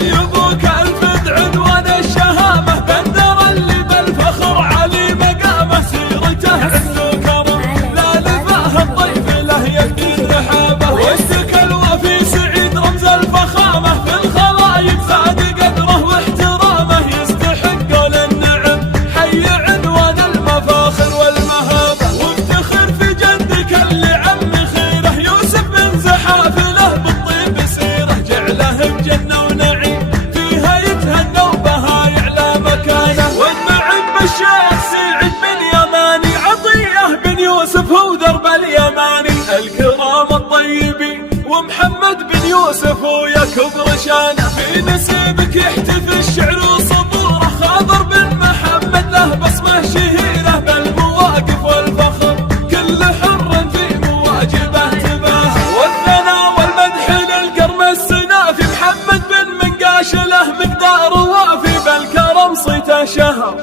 حي ابوك الفد عنوان الشهامة، بندر اللي بالفخر علي مقامه، سيرته عنده كرم لا لفاه الضيف له يكفي رحابه، وجهك الوفي سعيد رمز الفخامة، في الخلايق زاد قدره واحترامه، يستحق للنعم حي عنوان المفاخر والمهابة، وافتخر في جدك اللي عم خيره يوسف بن زحافله بالطيب سيره، جعله بجنة ونعيم فيها يتهنى وبها يعلى مكانه، والنعم بالشيخ سعيد بن يماني، عطية بن يوسف هو درب اليماني، الكرام الطيبين ومحمد بن يوسف ويكبر شانه، في نسيبك يحتفي الشعر وصبوره، خاضر بن محمد له بصمه شهيره، بالمواقف والفخر كل حر في مواجبه تباه، والثناء والمدح للقرم السنافي، محمد بن منقاش له مقدار وافي، بالكرم صيته شهر